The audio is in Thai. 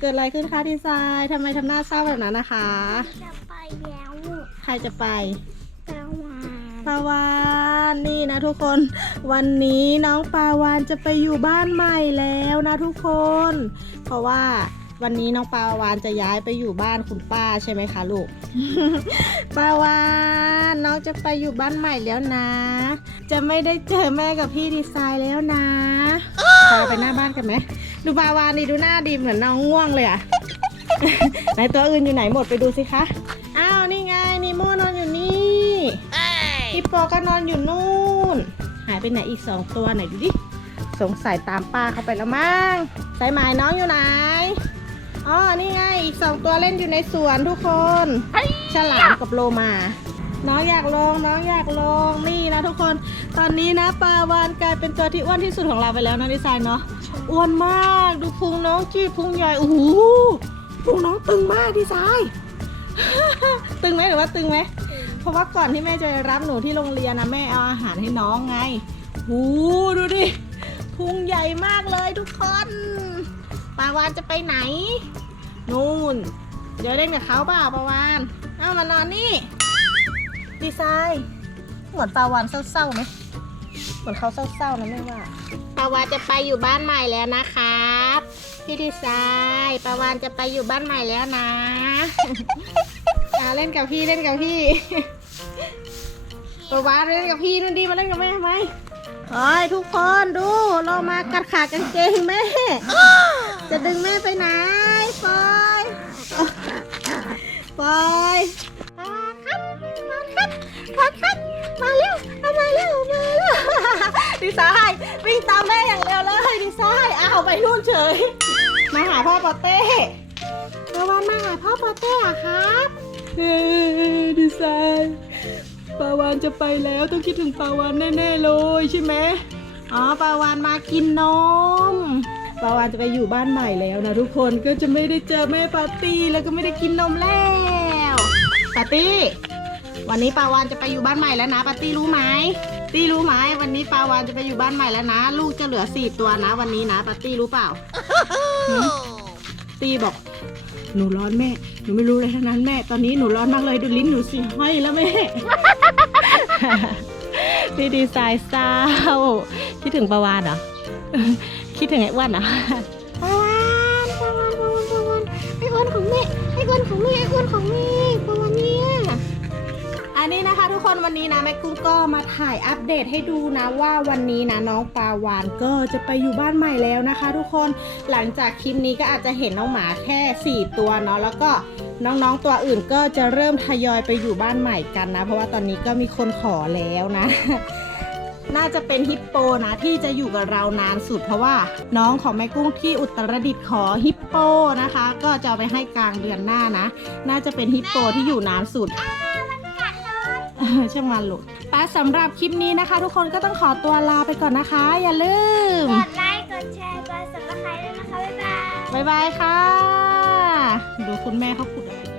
เกิดอะไรขึ้นคะดีไซน์ทำไมทำหน้าเศร้าแบบนั้นนะคะ จะไปแล้วใครจะไปตะวันปาวานนี่นะทุกคน วันนี้น้องปาวานจะไปอยู่บ้านใหม่แล้วนะทุกคน เพราะว่าวันนี้น้องปาวานจะย้ายไปอยู่บ้านคุณป้าใช่ไหมคะลูก ปาวานน้องจะไปอยู่บ้านใหม่แล้วนะ จะไม่ได้เจอแม่กับพี่ดีไซน์แล้วนะ กันไหมดูปาวานดิดูหน้าดีเหมือนน้องง่วงเลยอะไหนตัวอื่นอยู่ไหนหมดไปดูสิคะ อ้าวนี่ไงนีโมนอนอยู่นี่ฮิปโปก็นอนอยู่นู่น หายไปไหนอีกสองตัวไหนดูดิ สงสัยตามป้าเข้าไปแล้วมั้งสายหมายน้องอยู่ไหน อ๋อ นี่ไงอีกสองตัวเล่นอยู่ในสวนทุกคน ฉลามกับโลมา น้องอยากลงน้องอยากลงนี่นะทุกคนตอนนี้นะปลาวานกลายเป็นตัวที่อ้วนที่สุดของเราไปแล้วนะดีไซน์เนาะอ้วนมากดูพุงน้องจีพุงใหญ่โอ้โหพุงน้องตึงมากดีไซน์ ตึงไหมหรือว่าตึงไหมเพราะว่าก่อนที่แม่จะรับหนูที่โรงเรียนนะแม่เอาอาหารให้น้องไงหูดูดิพุงใหญ่มากเลยทุกคนปาวานจะไปไหน นู่น เดี๋ยวเล่นกับเขาเปล่าปาวาน เอามานอนนี่ ดีไซน์เหมือนปาวานเศร้าๆไหมเหมือนเขาเศร้าๆนะแม่ว่าปาวานจะไปอยู่บ้านใหม่แล้วนะครับพี่ดีไซน์ปาวานจะไปอยู่บ้านใหม่แล้วนะอ่าเล่นกับพี่เล่นกับพี่ปาวานเล่นกับพี่นู่นดีมาเล่นกับแม่ทำไมเฮ้ยทุกคนดูเรามากัดขากางเกงแม่ จะดึงแม่ไปไหนปอยปอย มาเร็วมาเร็วมาเร็วดีไซน์วิ่งตามแม่อย่างเร็วเลยดีไซน์อ้าวไปนู่นเฉย มาหาพ่อปอเต้ปาวานมาหาพ่อปอเต้เหรอะครับเฮ้ดีไซน์ปาวานจะไปแล้วต้องคิดถึงปาวานแน่ๆเลยใช่ไหมอ๋อปาวานมากินนมปาวานจะไปอยู่บ้านใหม่แล้วนะทุกคนก็จะไม่ได้เจอแม่ปาร์ตี้แล้วก็ไม่ได้กินนมแล้วปาร์ตี้ วันนี้ปาวานจะไปอยู่บ้านใหม่แล้วนะปาร์ตี้รู้ไหมตี้รู้ไหมวันนี้ปาวานจะไปอยู่บ้านใหม่แล้วนะ ลูกจะเหลือสี่ตัวนะ วันนี้นะปาร์ตี้รู้เปล่าหืมตี้บอกหนูร้อนแม่ หนูไม่รู้เลยทั้งนั้นแม่ ตอนนี้หนูร้อนมากเลยดูลิ้นหนูสิห้อยแล้วแม่พี่ดีไซน์เศร้าคิดถึงประวานเหรอ คิดถึงไอ้อ้วนเหรอประวานประวานประวานประวานไอ้อ้วนของแม่ ไอ้อ้วนของแม่ ไอ้อ้วนของแม่ อันนี้นะคะทุกคนวันนี้นะแม่กุ้งก็มาถ่ายอัปเดตให้ดูนะว่าวันนี้นะน้องปลาวานก็จะไปอยู่บ้านใหม่แล้วนะคะ ทุกคนหลังจากคลิปนี้ก็อาจจะเห็นน้องหมาแค่ 4 ตัวเนาะแล้วก็น้องๆตัวอื่นก็จะเริ่มทยอยไปอยู่บ้านใหม่กันนะ เพราะว่าตอนนี้ก็มีคนขอแล้วนะ น่าจะเป็นฮิปโปนะที่จะอยู่กับเรานานสุด เพราะว่าน้องของแม่กุ้งที่อุตรดิตถ์ขอฮิปโปนะคะ ก็จะเอาไปให้กลางเดือนหน้านะ น่าจะเป็นฮิปโปที่อยู่นานสุด ช่างมันลูกป้าสำหรับคลิปนี้นะคะ ทุกคนก็ต้องขอตัวลาไปก่อนนะคะ อย่าลืม กดไลค์ กดแชร์ กด subscribe ด้วยนะคะ บ๊ายบาย บ๊ายบายค่ะ ดูคุณแม่เขาขุดอะไร